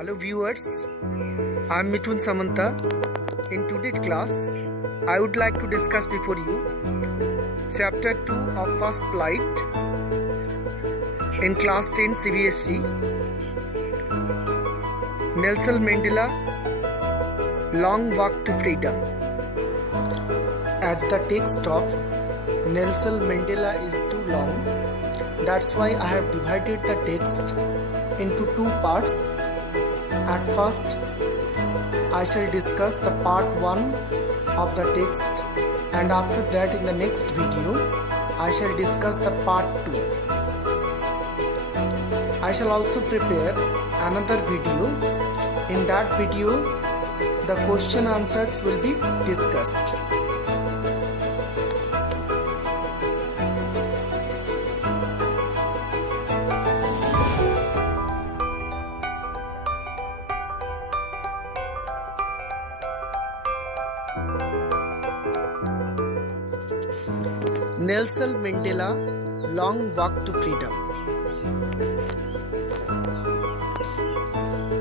Hello viewers, I am Mithun Samanta. In today's class, I would like to discuss before you Chapter 2 of First Flight in Class 10 CBSE. Nelson Mandela, Long Walk to Freedom. As the text of Nelson Mandela is too long, that's why I have divided the text into two parts. At first, I shall discuss the part 1 of the text, and after that in the next video, I shall discuss the part 2. I shall also prepare another video. In that video, the question answers will be discussed. Nelson Mandela, Long Walk to Freedom.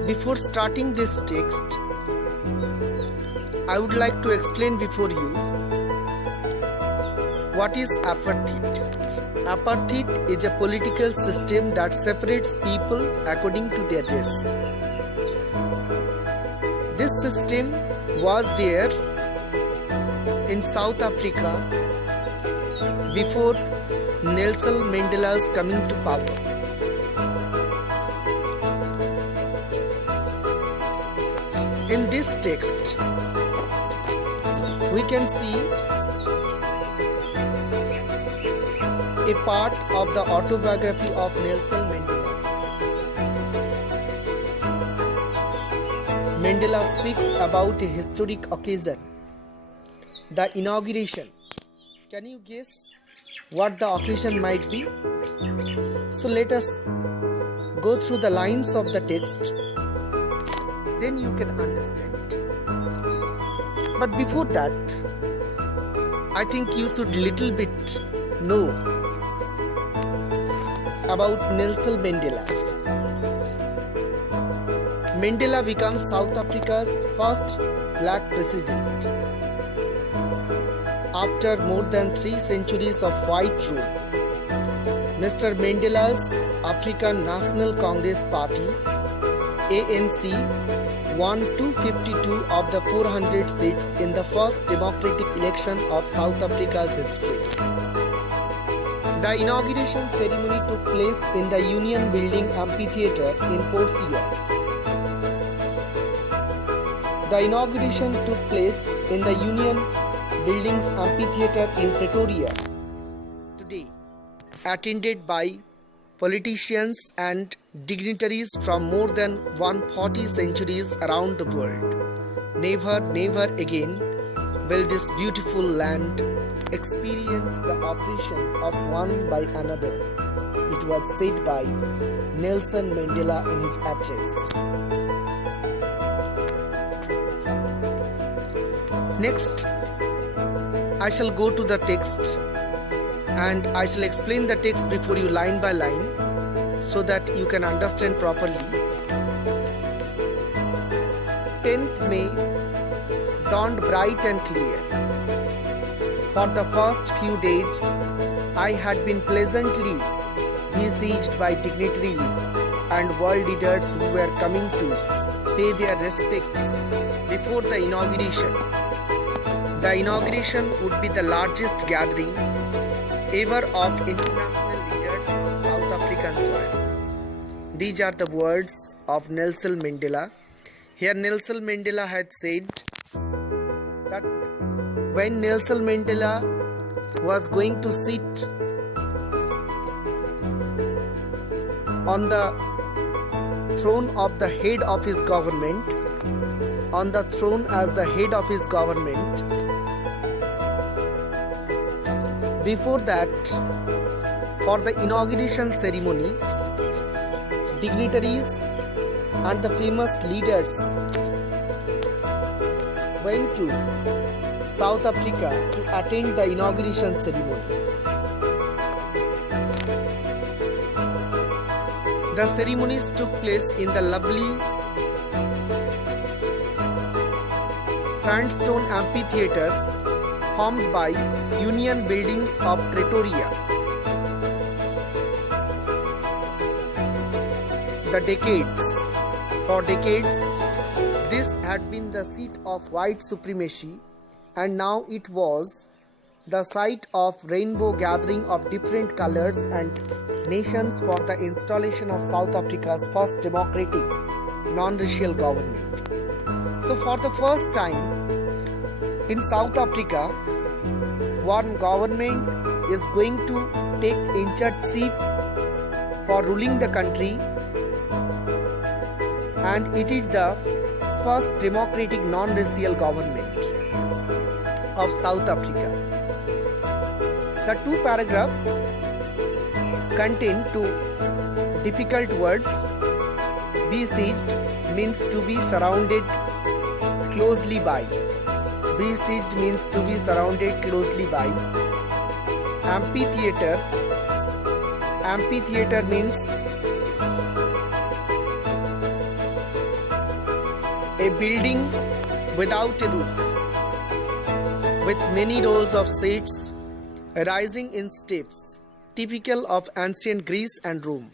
Before starting this text, I would like to explain before you what is apartheid. Apartheid is a political system that separates people according to their race. This system was there in South Africa before Nelson Mandela's coming to power. In this text, we can see a part of the autobiography of Nelson Mandela. Mandela speaks about a historic occasion, the inauguration. Can you guess what the occasion might be? So let us go through the lines of the text, then you can understand. But before that, I think you should little bit know about Nelson Mandela. Mandela becomes South Africa's first black president after more than 3 centuries of white rule. Mr. Mandela's African National Congress Party ANC won 252 of the 400 seats in the first democratic election of South Africa's history. The inauguration ceremony took place in the Union Building Amphitheatre in Portia. The inauguration took place in the Union Buildings Amphitheatre in Pretoria today, attended by politicians and dignitaries from more than 140 centuries around the world. Never, never again will this beautiful land experience the oppression of one by another. It was said by Nelson Mandela in his address. Next, I shall go to the text and I shall explain the text before you line by line so that you can understand properly. 10th May dawned bright and clear. For the first few days, I had been pleasantly besieged by dignitaries and world leaders who were coming to pay their respects before the inauguration. The inauguration would be the largest gathering ever of international leaders on South African soil. These are the words of Nelson Mandela. Here Nelson Mandela had said that when Nelson Mandela was going to sit on the throne of the head of his government, on the throne as the head of his government, before that, for the inauguration ceremony, dignitaries and the famous leaders went to South Africa to attend the inauguration ceremony. The ceremonies took place in the lovely Sandstone amphitheatre formed by Union Buildings of Pretoria. The decades. For decades, this had been the seat of white supremacy, and now it was the site of rainbow gathering of different colors and nations for the installation of South Africa's first democratic non-racial government. So for the first time in South Africa, one government is going to take initiative for ruling the country, and it is the first democratic non-racial government of South Africa. The two paragraphs contain two difficult words. Besieged means to be surrounded closely by. Besieged means to be surrounded closely by. Amphitheatre. Amphitheatre means a building without a roof, with many rows of seats rising in steps, typical of ancient Greece and Rome.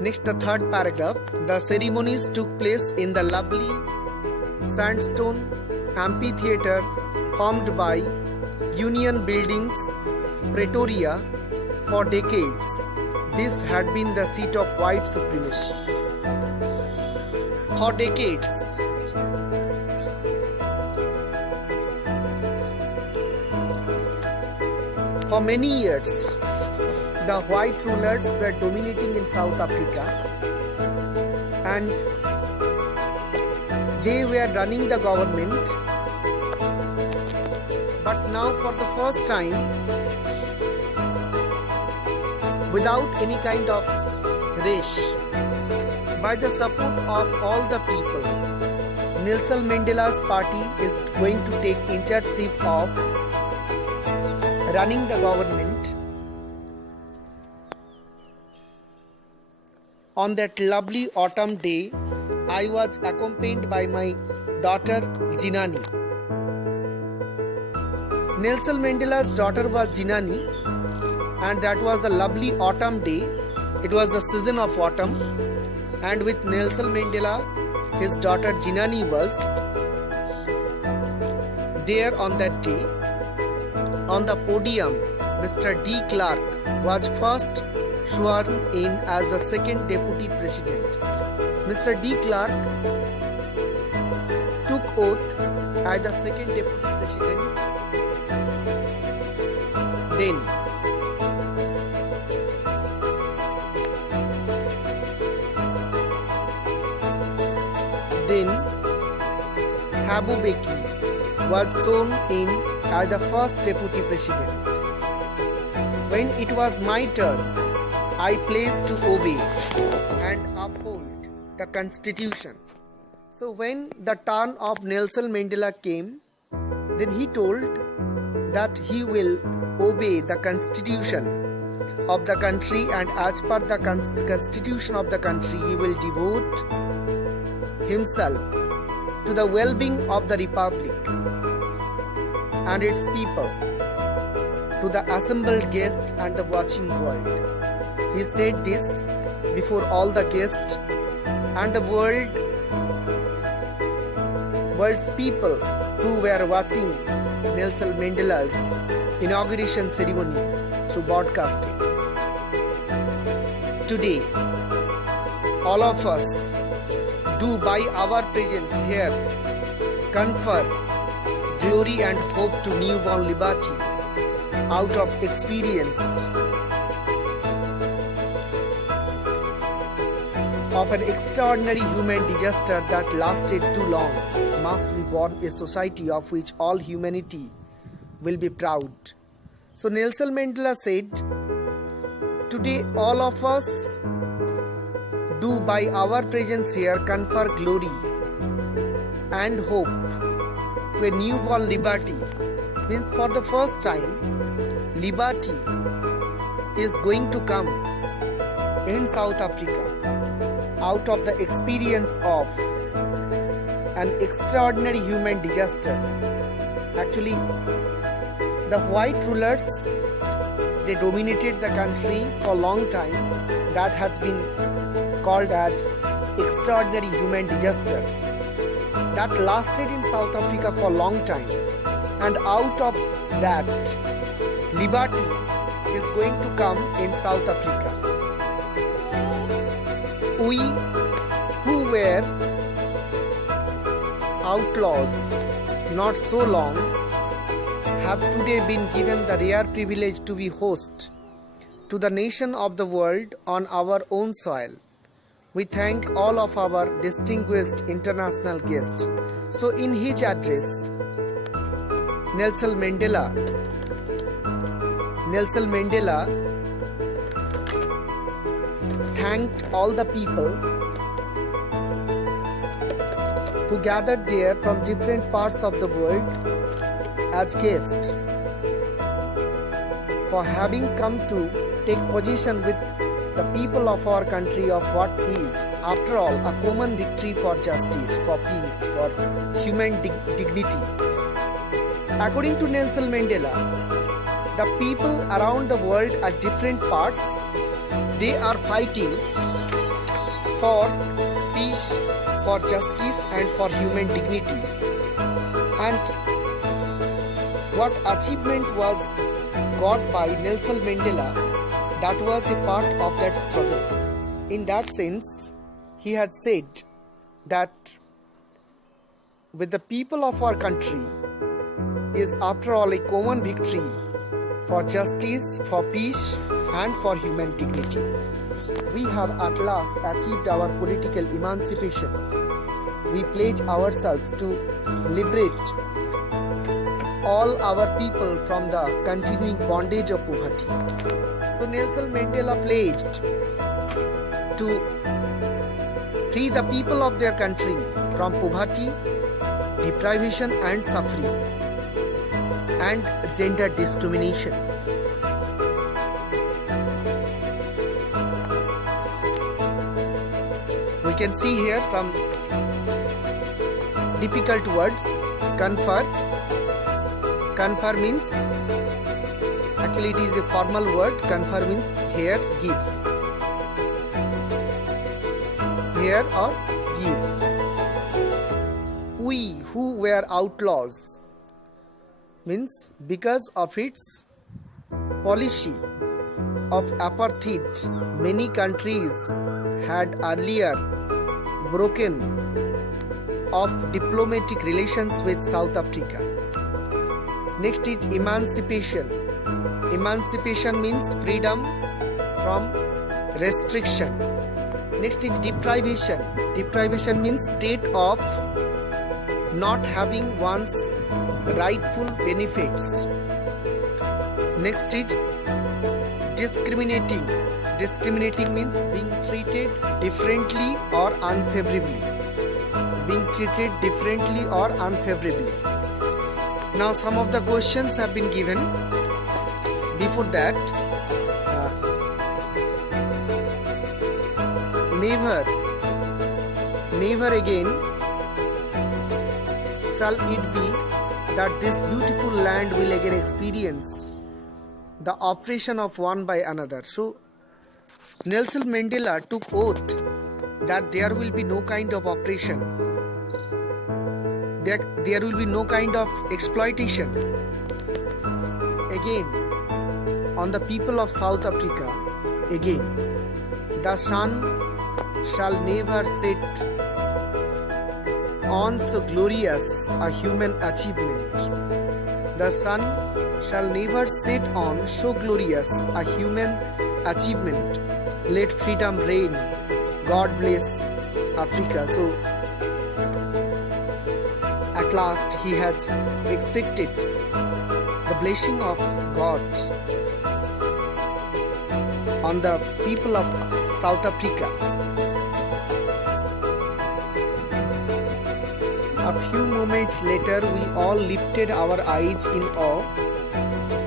Next, the third paragraph. The ceremonies took place in the lovely sandstone amphitheatre formed by Union Buildings, Pretoria. For decades, this had been the seat of white supremacy. For decades, for many years, the white rulers were dominating in South Africa, and they were running the government. But now, for the first time, without any kind of race, by the support of all the people, Nelson Mandela's party is going to take initiative of running the government. On that lovely autumn day, I was accompanied by my daughter Jinani. Nelson Mandela's daughter was Jinani, and that was the lovely autumn day. It was the season of autumn, and with Nelson Mandela, his daughter Jinani was there on that day. On the podium, Mr. De Klerk was first sworn in as the second deputy president. Mr. De Klerk took oath as the second deputy president. Then Thabo Mbeki was sworn in as the first deputy president. When it was my turn, I pledged to obey and uphold the constitution. So when the turn of Nelson Mandela came, then he told that he will obey the constitution of the country, and as per the constitution of the country, he will devote himself to the well-being of the republic and its people, to the assembled guests and the watching world. He said this before all the guests and the world's people who were watching Nelson Mandela's inauguration ceremony through broadcasting. Today, all of us do by our presence here confer glory and hope to newborn liberty out of experience of an extraordinary human disaster that lasted too long. Must be born a society of which all humanity will be proud. So Nelson Mandela said, today all of us do by our presence here confer glory and hope to a newborn liberty. Means for the first time, liberty is going to come in South Africa. out of the experience of an extraordinary human disaster. Actually, the white rulers, they dominated the country for a long time. That has been called as extraordinary human disaster. That lasted in South Africa for a long time. And out of that, liberty is going to come in South Africa. We who were outlaws not so long have today been given the rare privilege to be host to the nation of the world on our own soil. We thank all of our distinguished international guests. So in his address, Nelson Mandela thanked all the people who gathered there from different parts of the world as guests for having come to take position with the people of our country of what is, after all, a common victory for justice, for peace, for human dignity. According to Nelson Mandela, the people around the world at different parts, they are fighting for peace, for justice and for human dignity. And what achievement was got by Nelson Mandela, that was a part of that struggle. In that sense, he had said that with the people of our country is after all a common victory for justice, for peace and for human dignity. We have at last achieved our political emancipation. We pledge ourselves to liberate all our people from the continuing bondage of poverty. So Nelson Mandela pledged to free the people of their country from poverty, deprivation and suffering, and gender discrimination. We can see here some difficult words. Confer. Confer means, actually it is a formal word. Confer means here, give. Here or give. We who were outlaws means because of its policy of apartheid, many countries had earlier broken off diplomatic relations with South Africa. Next is emancipation. Emancipation means freedom from restriction. Next is deprivation. Deprivation means state of not having one's rightful benefits. Next is discriminating. Discriminating means being treated differently or unfavorably. Being treated differently or unfavorably. Now some of the questions have been given. Before that, never again shall it be that this beautiful land will again experience the oppression of one by another. So Nelson Mandela took oath that there will be no kind of oppression. There will be no kind of exploitation again on the people of South Africa. Again, the sun shall never set on so glorious a human achievement. The sun shall never set on so glorious a human achievement. Let freedom reign. God bless Africa. So at last he had expected the blessing of God on the people of South Africa. A few moments later, we all lifted our eyes in awe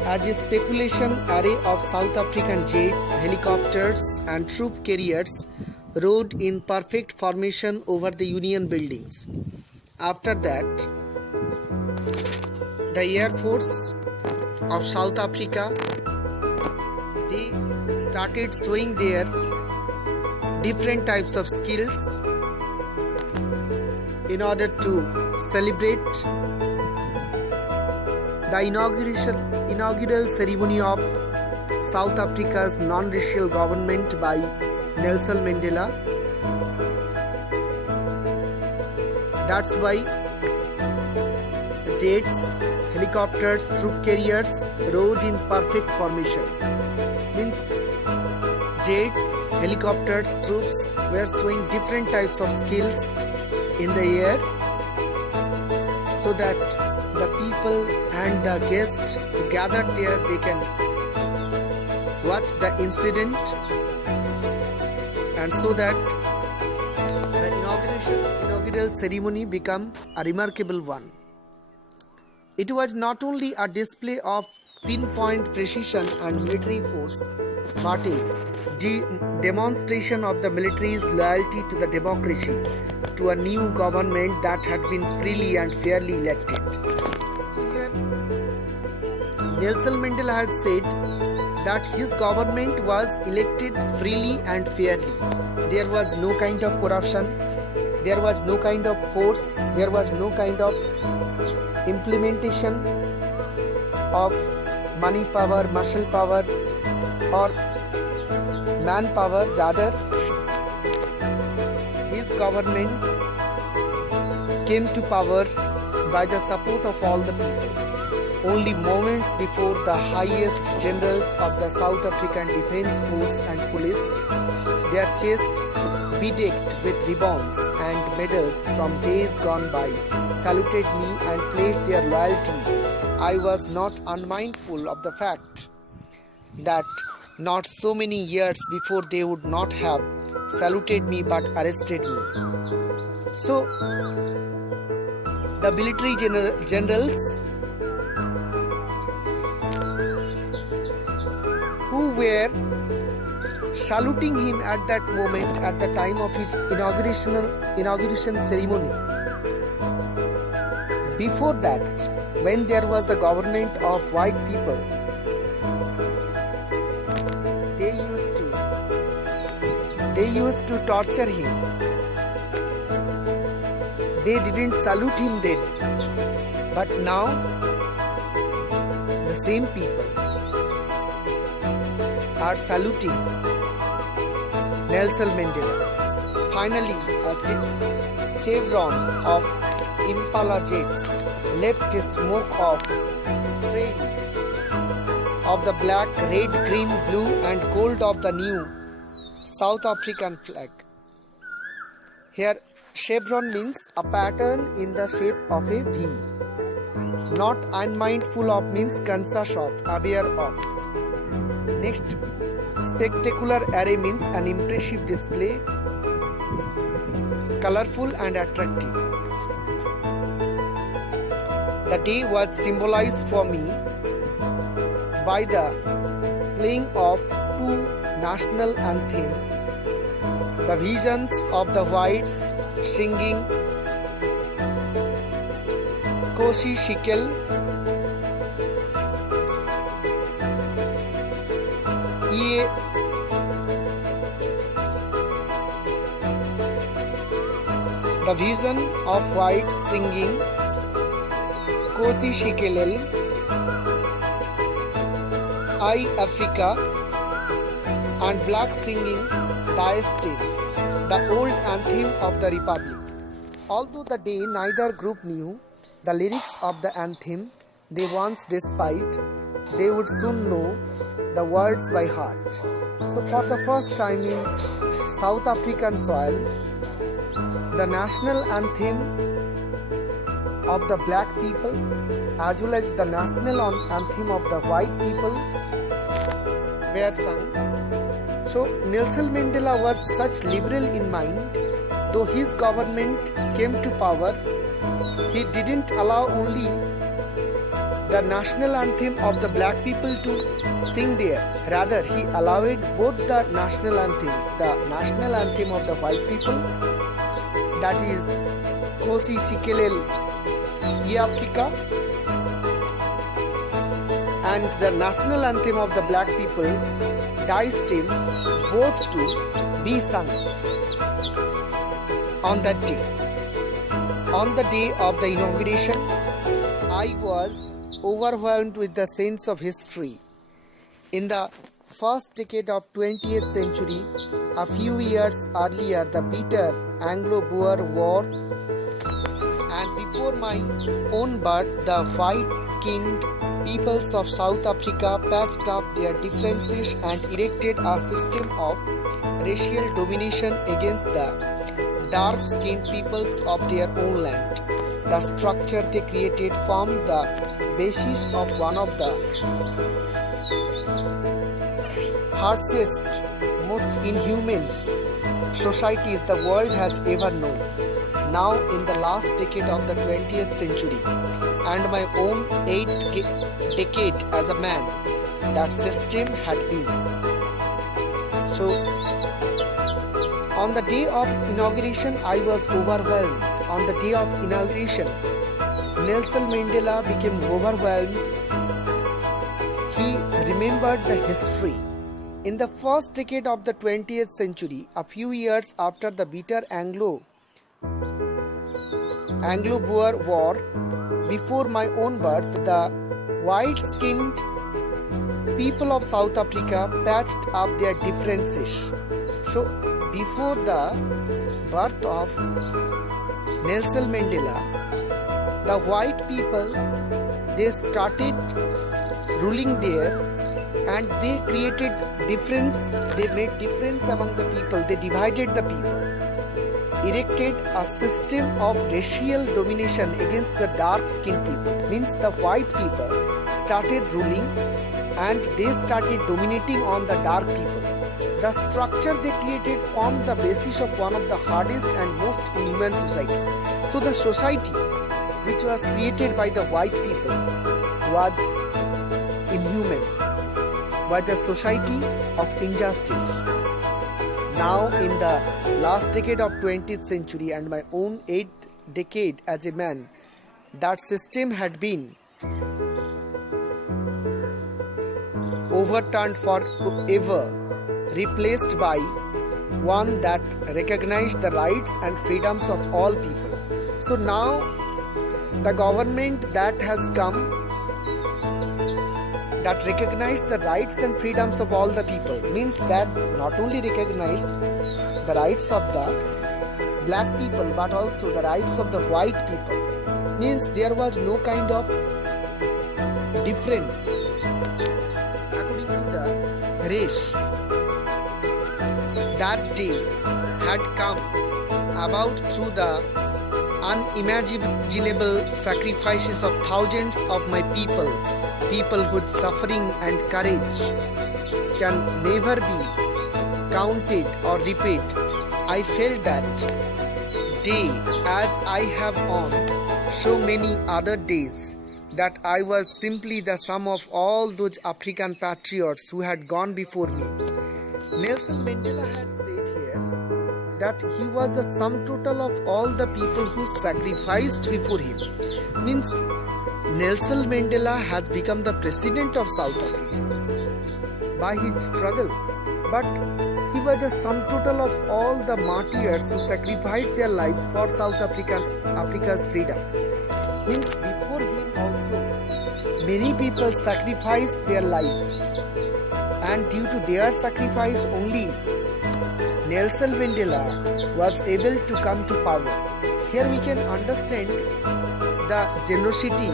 as a speculation array of South African jets, helicopters and troop carriers rode in perfect formation over the Union buildings. After that, the Air Force of South Africa, they started showing their different types of skills in order to celebrate the inaugural ceremony of South Africa's non-racial government by Nelson Mandela. That's why jets, helicopters, troop carriers rode in perfect formation. Means jets, helicopters, troops were showing different types of skills in the air so that the people and the guests who gathered there, they can watch the incident, and so that the inaugural ceremony become a remarkable one. It was not only a display of pinpoint precision and military force, but a demonstration of the military's loyalty to the democracy, to a new government that had been freely and fairly elected. So here, Nelson Mandela had said that his government was elected freely and fairly. There was no kind of corruption, there was no kind of force, there was no kind of implementation of money power, muscle power or manpower. Rather, his government came to power by the support of all the people. Only moments before, the highest generals of the South African Defence Force and Police, their chests bedecked with ribbons and medals from days gone by, saluted me and pledged their loyalty. I was not unmindful of the fact that not so many years before they would not have saluted me but arrested me. So, the military generals who were saluting him at that moment, at the time of his inauguration ceremony. Before that, when there was the government of white people, they used to torture him. They didn't salute him then, but now the same people are saluting Nelson Mandela. Finally, a chevron of Impala jets left a smoke of trail of the black, red, green, blue and gold of the new South African flag. Here, chevron means a pattern in the shape of a V. Not unmindful of means conscious of, aware of. Next, spectacular array means an impressive display, colorful and attractive. The day was symbolized for me by the playing of two national anthems, the visions of the whites singing Kosi Shikel, the vision of whites singing Kosi Shikelel, I Africa, and black singing Daestin, the old anthem of the Republic. Although the day neither group knew the lyrics of the anthem they once despised, they would soon know the words by heart. So for the first time in South African soil, the national anthem of the black people as well as the national anthem of the white people were sung. So Nelson Mandela was such liberal in mind. Though his government came to power, he didn't allow only the national anthem of the black people to sing there. Rather, he allowed both the national anthems, the national anthem of the white people, that is Kosi Sikelel Africa, and the national anthem of the black people, Die Still, both to be sung on that day. On the day of the inauguration, I was overwhelmed with the sense of history. In the first decade of 20th century, a few years earlier, the bitter Anglo-Boer War, and before my own birth, the white-skinned peoples of South Africa patched up their differences and erected a system of racial domination against the dark-skinned peoples of their own land. The structure they created formed the basis of one of the harshest, most inhuman societies the world has ever known. Now, in the last decade of the 20th century, and my own 8th decade as a man, that system had been. So, on the day of inauguration, I was overwhelmed. On the day of inauguration, Nelson Mandela became overwhelmed. He remembered the history. In the first decade of the 20th century, a few years after the bitter Anglo-Boer War, before my own birth, the white-skinned people of South Africa patched up their differences. So, before the birth of Nelson Mandela, the white people, they started ruling there, and they created difference. They made difference among the people. They divided the people, erected a system of racial domination against the dark-skinned people. Means the white people started ruling, and they started dominating on the dark people. The structure they created formed the basis of one of the hardest and most inhuman society. So the society which was created by the white people was inhuman, was the society of injustice. Now, in the last decade of 20th century and my own 8th decade as a man, that system had been overturned forever, replaced by one that recognized the rights and freedoms of all people. So now the government that has come, that recognized the rights and freedoms of all the people, means that not only recognized the rights of the black people but also the rights of the white people. Means there was no kind of difference according to the race. That day had come about through the unimaginable sacrifices of thousands of my people whose suffering and courage can never be counted or repaid. I felt that day as I have on so many other days, that I was simply the sum of all those African patriots who had gone before me. Nelson Mandela had said here that he was the sum total of all the people who sacrificed before him. Means Nelson Mandela has become the president of South Africa by his struggle, but he was the sum total of all the martyrs who sacrificed their lives for South Africa's freedom. Means before him also many people sacrificed their lives, and due to their sacrifice only Nelson Mandela was able to come to power. Here we can understand the generosity,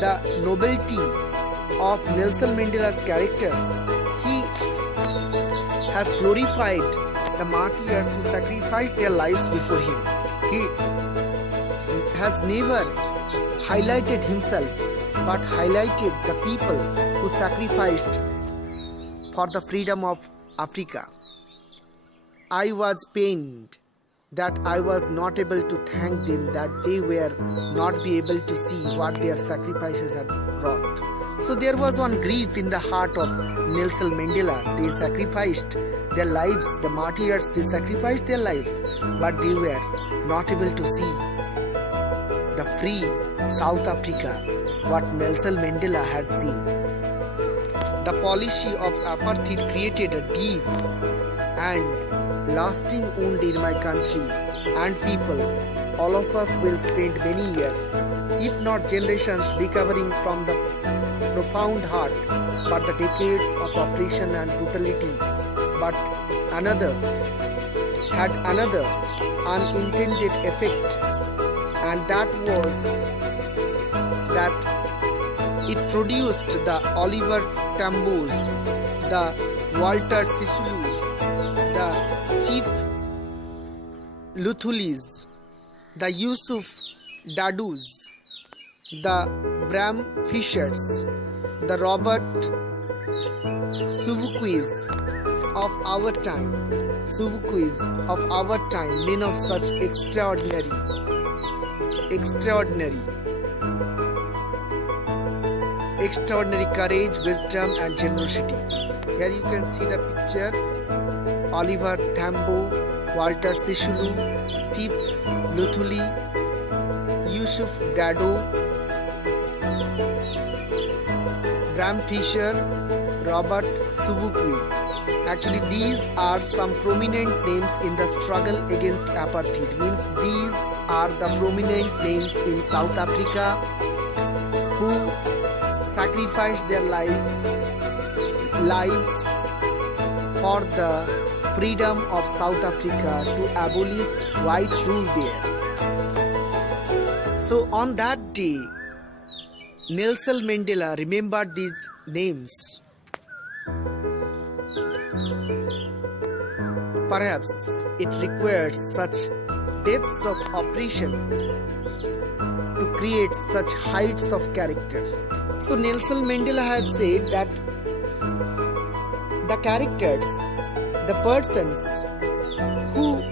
the nobility of Nelson Mandela's character. He has glorified the martyrs who sacrificed their lives before him. He has never highlighted himself, but highlighted the people who sacrificed for the freedom of Africa. I was pained that I was not able to thank them, that they were not be able to see what their sacrifices had brought. So there was one grief in the heart of Nelson Mandela. They sacrificed their lives, the martyrs, they sacrificed their lives, but they were not able to see the free South Africa, what Nelson Mandela had seen. The policy of apartheid created a deep and lasting wound in my country and people. All of us will spend many years, if not generations, recovering from the profound hurt, but the decades of oppression and brutality. But another unintended effect, and that was that it produced the Oliver Tambos, the Walter Sisulus, the Chief Luthulis, the Yusuf Dadus, the Bram Fishers, the Robert Subuquis of our time, men of such extraordinary courage, wisdom and generosity. Here you can see the picture: Oliver Tambo, Walter Sisulu, Chief Luthuli, Yusuf Dado, Bram Fisher, Robert Subuqui. Actually, these are some prominent names in the struggle against apartheid. Means these are the prominent names in South Africa who sacrificed their lives for the freedom of South Africa, to abolish white rule there. So on that day, Nelson Mandela remembered these names. Perhaps it requires such depths of oppression to create such heights of character. So Nelson Mandela had said that the characters, the persons who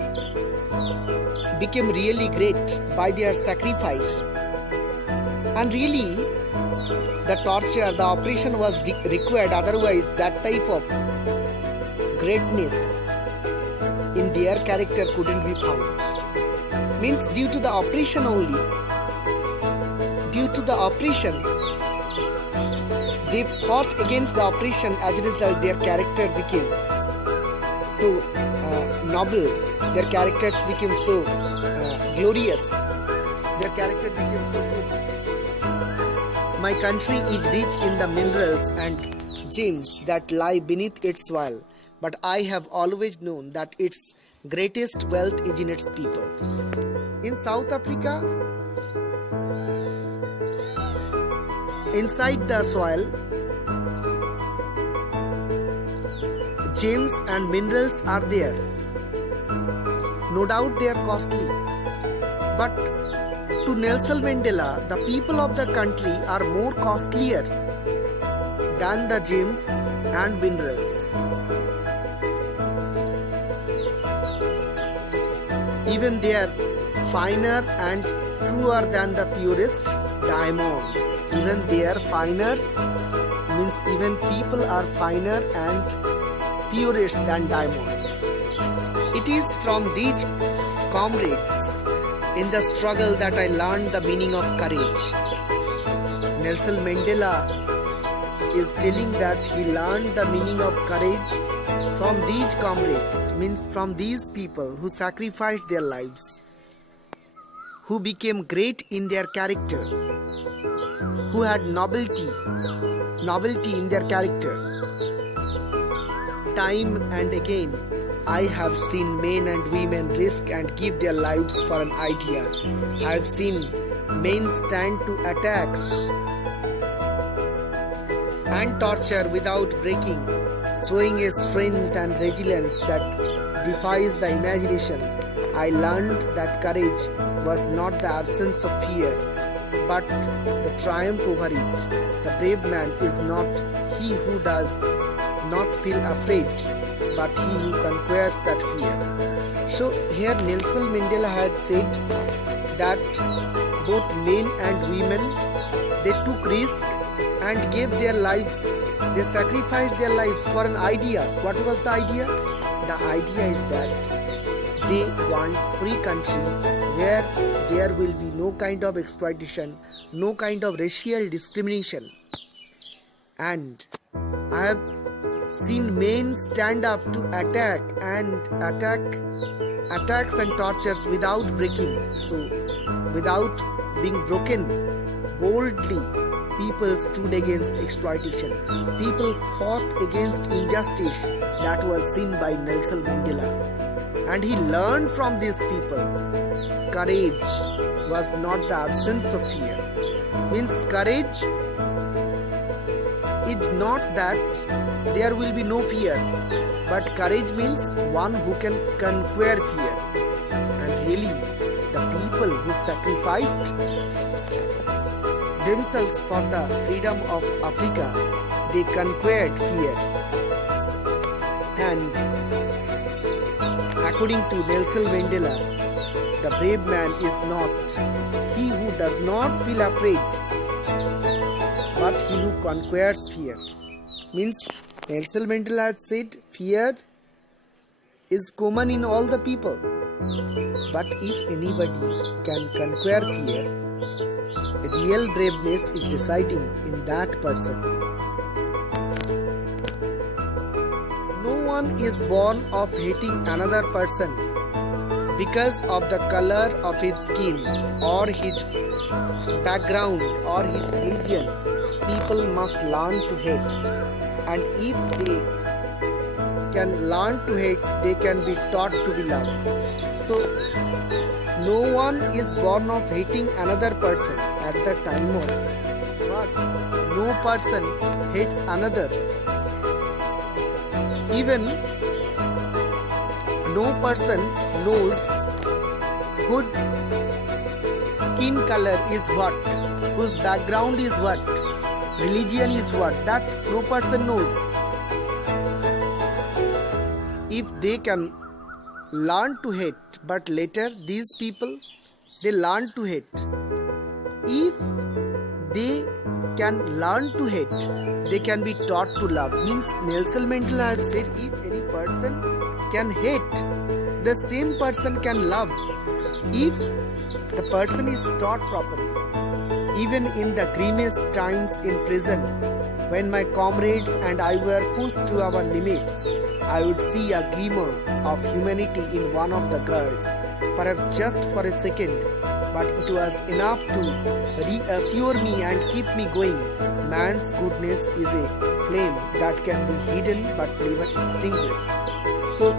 became really great by their sacrifice, and really the torture, the oppression was required, otherwise that type of greatness in their character couldn't be found. Means due to the oppression only, they fought against the oppression. As a result, their character became so noble, their characters became so glorious, their character became so good. My country is rich in the minerals and gems that lie beneath its soil, but I have always known that its greatest wealth is in its people. In South Africa, inside the soil, gems and minerals are there. No doubt they are costly. But to Nelson Mandela, the people of the country are more costlier than the gems and minerals. Even they are finer and truer than the purest diamonds. Even they are finer, means even people are finer and purest than diamonds. It is from these comrades in the struggle that I learned the meaning of courage. Nelson Mandela is telling that he learned the meaning of courage from these comrades, means from these people who sacrificed their lives, who became great in their character, who had nobility in their character. Time and again, I have seen men and women risk and give their lives for an idea. I have seen men stand to attacks and torture without breaking, showing a strength and resilience that defies the imagination. I learned that courage was not the absence of fear, but the triumph over it. The brave man is not he who does not feel afraid, but he who conquers that fear. So here Nelson Mandela had said that both men and women, they took risk and gave their lives. They sacrificed their lives for an idea. What was the idea? The idea is that they want free country where there will be no kind of exploitation, no kind of racial discrimination. And I have seen men stand up to attacks and tortures without breaking. So without being broken, boldly people stood against exploitation. People fought against injustice that was seen by Nelson Mandela. And he learned from these people. Courage was not the absence of fear. Means courage is not that there will be no fear, but courage means one who can conquer fear. And really, the people who sacrificed themselves for the freedom of Africa, they conquered fear. And according to Nelson Mandela, the brave man is not he who does not feel afraid, but he who conquers fear. Means Nelson Mandela had said fear is common in all the people, but if anybody can conquer fear, real braveness is residing in that person. No one is born of hating another person because of the color of his skin or his background or his religion. People must learn to hate, and if they can learn to hate, they can be taught to be loved. So no one is born of hating another person at the time of, but no person hates another. Even no person knows whose skin color is what, whose background is what, religion is what, that no person knows. If they can learn to hate, but later these people, they learn to hate. If they can learn to hate, they can be taught to love. Means Nelson Mandela had said, if any person can hate, the same person can love, if the person is taught properly. Even in the grimest times in prison, when my comrades and I were pushed to our limits, I would see a glimmer of humanity in one of the guards, perhaps just for a second, but it was enough to reassure me and keep me going. Man's goodness is a flame that can be hidden but never extinguished. So,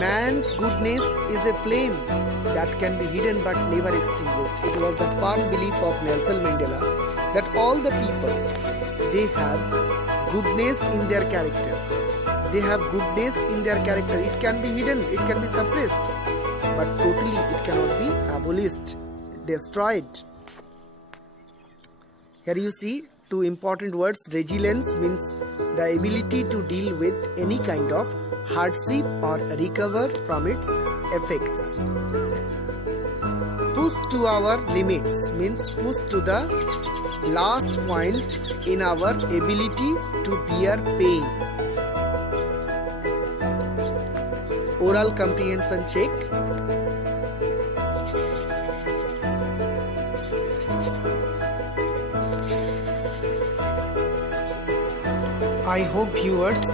man's goodness is a flame that can be hidden but never extinguished. It was the firm belief of Nelson Mandela that all the people, they have goodness in their character. They have goodness in their character. It can be hidden, it can be suppressed, but totally it cannot be abolished, destroyed. Here you see two important words. Resilience means the ability to deal with any kind of hardship or recover from its effects. Push to our limits means push to the last point in our ability to bear pain. Oral comprehension check. I hope viewers,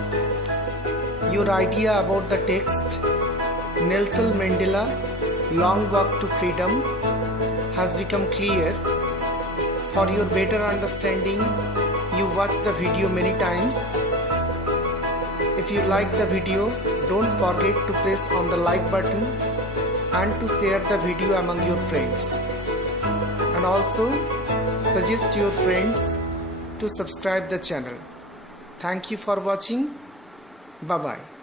your idea about the text Nelson Mandela Long Walk to Freedom has become clear. For your better understanding, you watch the video many times. If you like the video, don't forget to press on the like button and to share the video among your friends. And also suggest your friends to subscribe the channel. Thank you for watching. Bye bye.